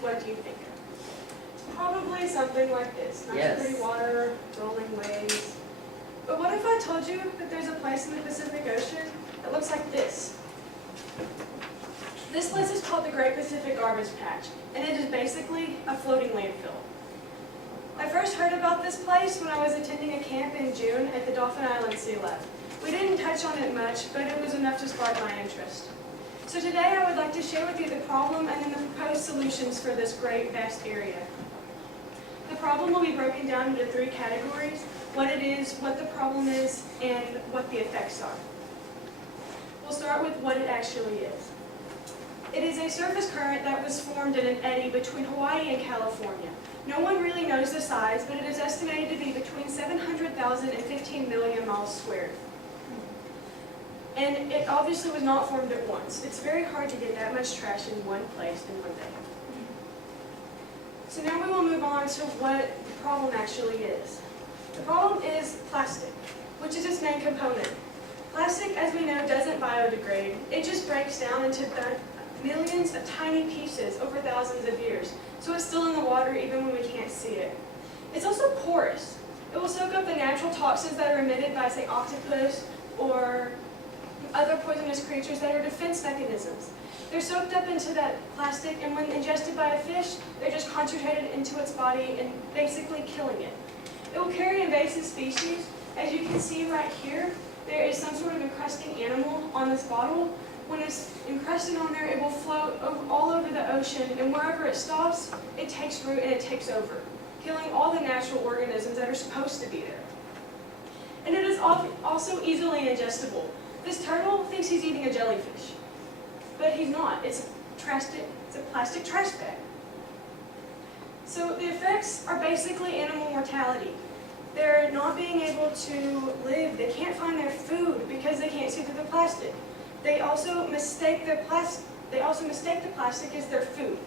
What do you think? Probably something like this. Nice Yes. pretty water, rolling waves. But what if I told you that there's a place in the Pacific Ocean that looks like this? This place is called the Great Pacific Garbage Patch, and it is basically a floating landfill. I first heard about this place when I was attending a camp in June at the Dauphin Island Sea Lab. We didn't touch on it much, but it was enough to spark my interest. So today I would like to share with you the problem and then the proposed solutions for this great, vast area. The problem will be broken down into 3 categories: what it is, what the problem is, and what the effects are. We'll start with what it actually is. It is a surface current that was formed in an eddy between Hawaii and California. No one really knows the size, but it is estimated to be between 700,000 and 15 million miles squared. And it obviously was not formed at once. It's very hard to get that much trash in one place in one day. So now we will move on to what the problem actually is. The problem is plastic, which is its main component. Plastic, as we know, doesn't biodegrade. It just breaks down into millions of tiny pieces over thousands of years. So it's still in the water even when we can't see it. It's also porous. It will soak up the natural toxins that are emitted by, say, octopus or other poisonous creatures that are defense mechanisms. They're soaked up into that plastic, and when ingested by a fish, they're just concentrated into its body and basically killing it. It will carry invasive species. As you can see right here, there is some sort of encrusting animal on this bottle. When it's encrusted on there, it will float all over the ocean, and wherever it stops, it takes root and it takes over, killing all the natural organisms that are supposed to be there. And it is also easily ingestible. This turtle thinks he's eating a jellyfish, but he's not. It's a plastic trash bag. So the effects are basically animal mortality. They're not being able to live. They can't find their food because they can't see through the plastic. They also mistake the plastic as their food.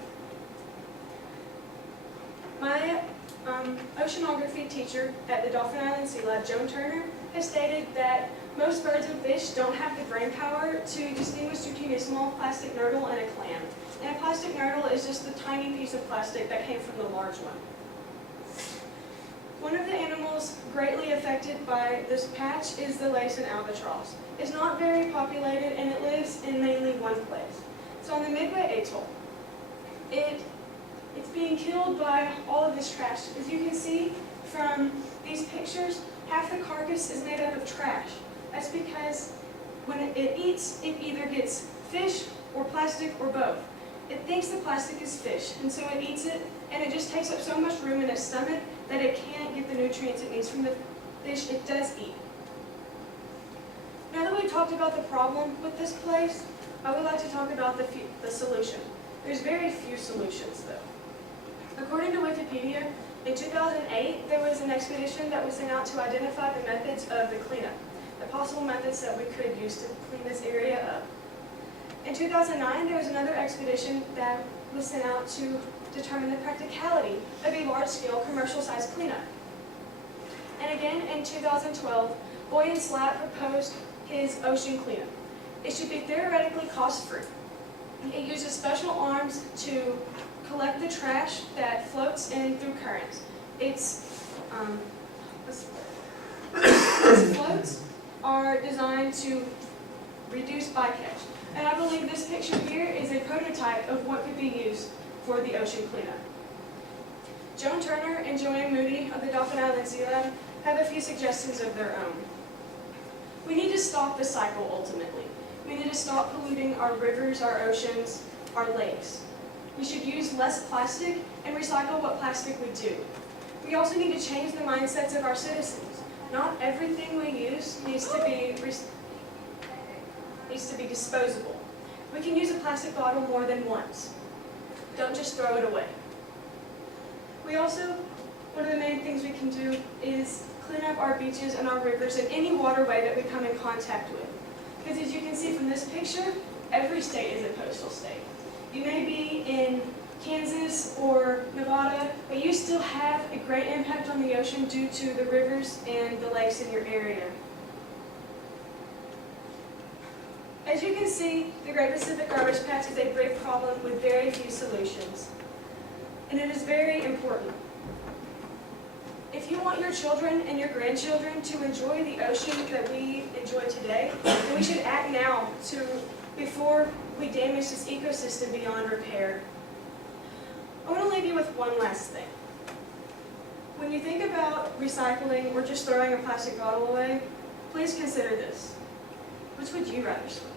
My oceanography teacher at the Dauphin Island Sea Lab, Joan Turner, has stated that most birds and fish don't have the brain power to distinguish between a small plastic nurdle and a clam. And a plastic nurdle is just the tiny piece of plastic that came from the large one. One of the animals greatly affected by this patch is the Laysan albatross. It's not very populated, and it lives in mainly one place. So on the Midway Atoll, it's being killed by all of this trash. As you can see from these pictures, half the carcass is made up of trash. That's because when it eats, it either gets fish or plastic or both. It thinks the plastic is fish, and so it eats it, and it just takes up so much room in its stomach that it can't get the nutrients it needs from the fish it does eat. Now that we've talked about the problem with this place, I would like to talk about the solution. There's very few solutions, though. According to Wikipedia, in 2008, there was an expedition that was sent out to identify the methods of the cleanup, the possible methods that we could use to clean this area up. In 2009, there was another expedition that was sent out to determine the practicality of a large-scale commercial-sized cleanup. And again, in 2012, Boyan Slat proposed his ocean cleanup. It should be theoretically cost-free. It uses special arms to collect the trash that floats in through currents. Its floats are designed to reduce bycatch. And I believe this picture here is a prototype of what could be used for the ocean cleanup. Joan Turner and Joanne Moody of the Dauphin Island Sea Lab have a few suggestions of their own. We need to stop the cycle ultimately. We need to stop polluting our rivers, our oceans, our lakes. We should use less plastic and recycle what plastic would do. We also need to change the mindsets of our citizens. Not everything we use needs to be disposable. We can use a plastic bottle more than once. Don't just throw it away. We also, one of the main things we can do is clean up our beaches and our rivers and any waterway that we come in contact with. Because as you can see from this picture, every state is a coastal state. You may be in Kansas or Nevada, but you still have a great impact on the ocean due to the rivers and the lakes in your area. As you can see, the Great Pacific Garbage Patch is a big problem with very few solutions. and it is very important. If you want your children and your grandchildren to enjoy the ocean that we enjoy today, then we should act now before we damage this ecosystem beyond repair. I want to leave you with one last thing. When you think about recycling or just throwing a plastic bottle away, please consider this. Which would you rather swim?